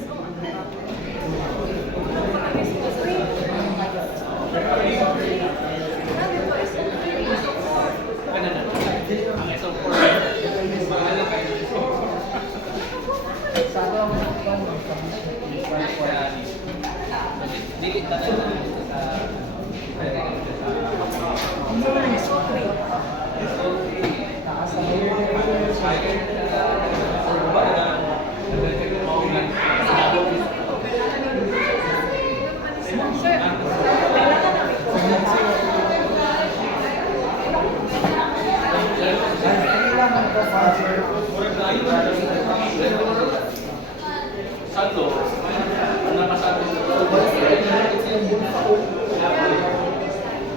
Sando, ang nakasabi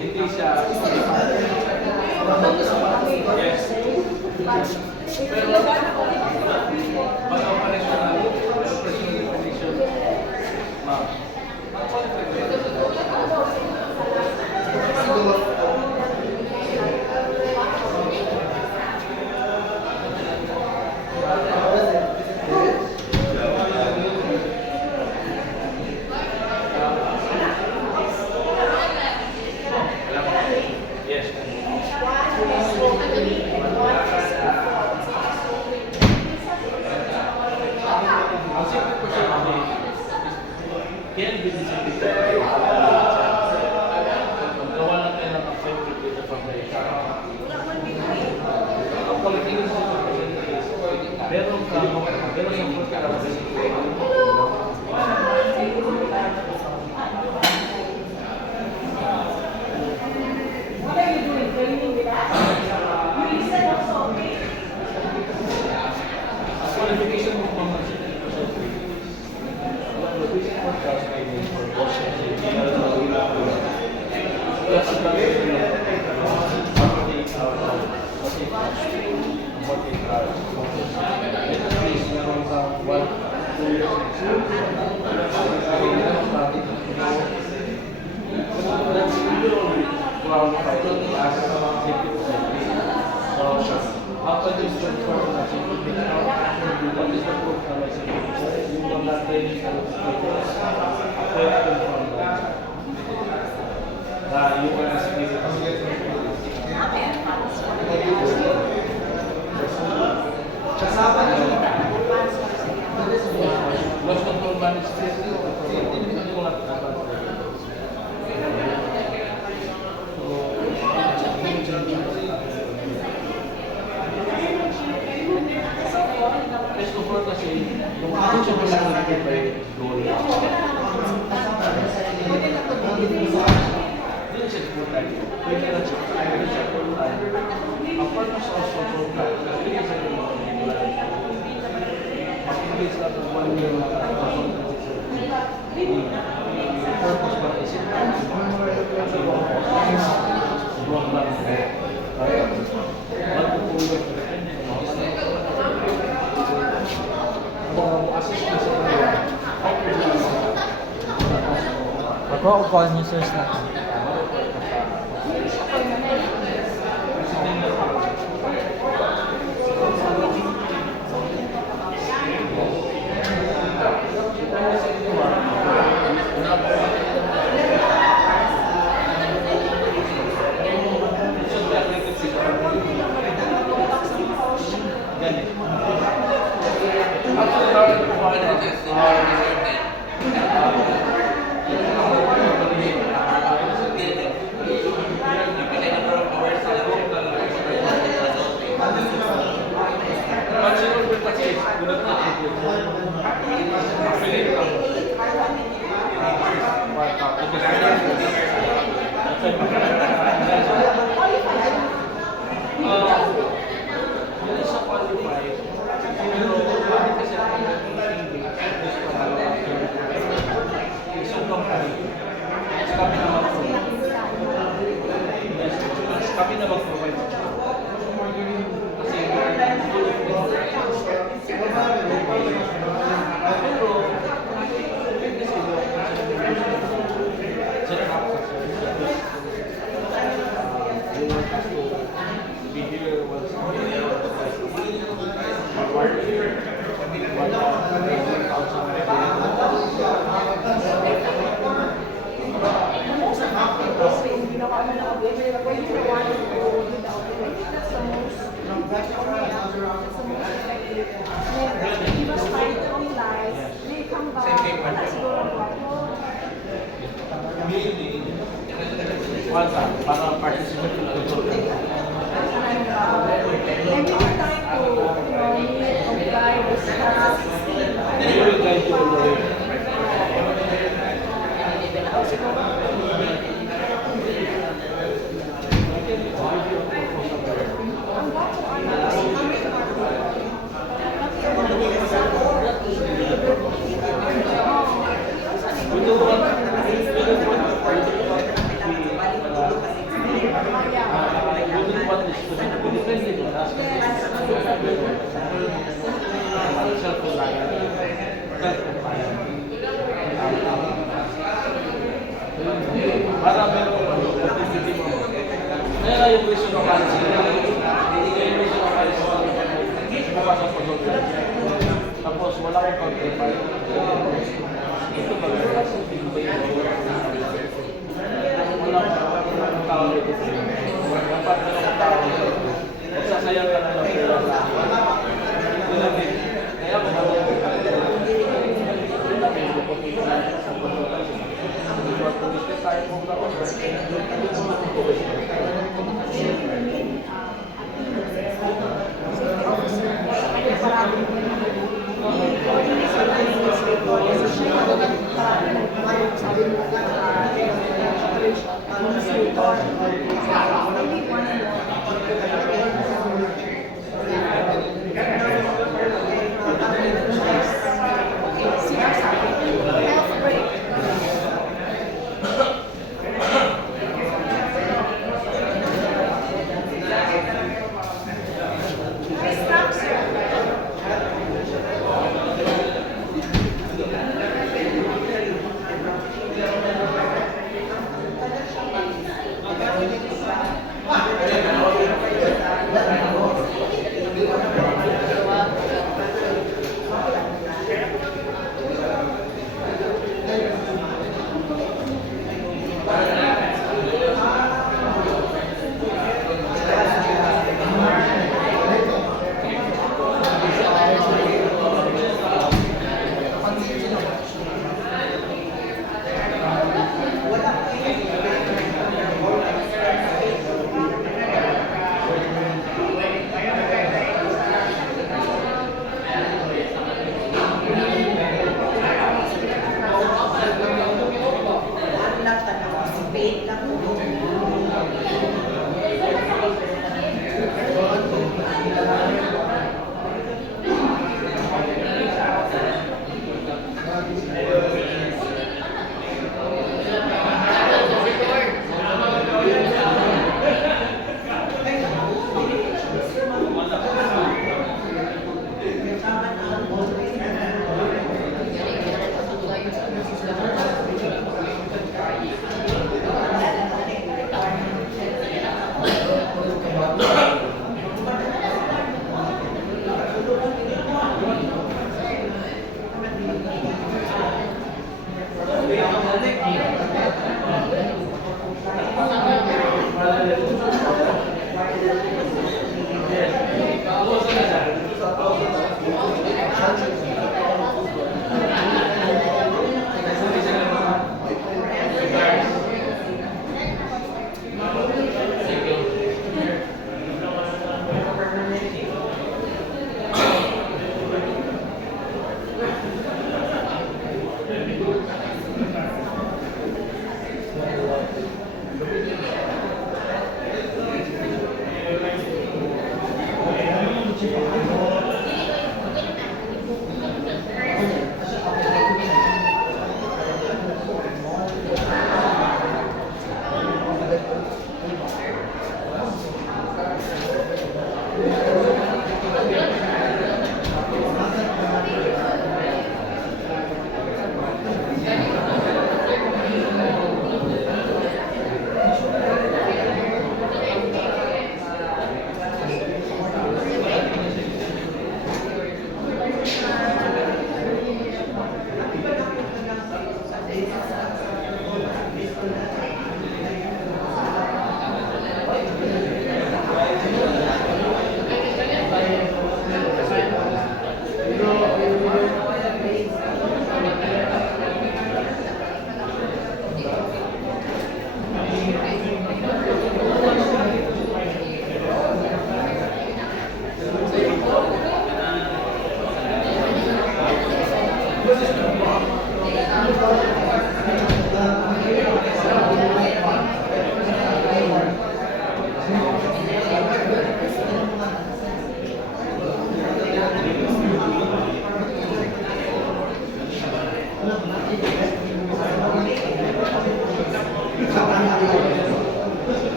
hindi siya yes. Pero baka operational condition ma'am. Can be distributed. Gawa na tayo ng accepted dito sa pagkaisa. Ang qualification sa meron sa What are you doing? Training with us? You listen also, okay? ang qualification mo mga after this transform na what is the proof na may certificate? Yung mga training na you are as lost control management check full time. Pwede na check full time. Ang purpose of full time, kasi sa mga mag-engage natin kung ano yung mga purpose ba is it kasi buwag lang magpupulot assist na sa Ako ang connoisseurs na. kami na mag-provide. Kasi set up sa service. They want us to be here once a year. Para participate in the program. We will guide you all the way. Para meron opportunity mo. Kaya yung question ng policy, kaya yung question ng policy, mapasok po doon. Tapos wala kong counterpart. Ito ba yung wala kong tao dito. Dapat meron tao dito. Magsasayang ka na lang pera sa akin. Kaya kung wala yung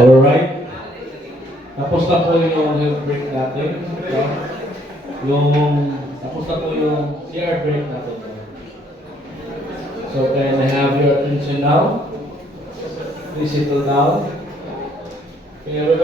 Alright. Tapos na po yung health break natin. Tapos na po yung CR break natin. So can I have your attention now? Please settle down. Okay,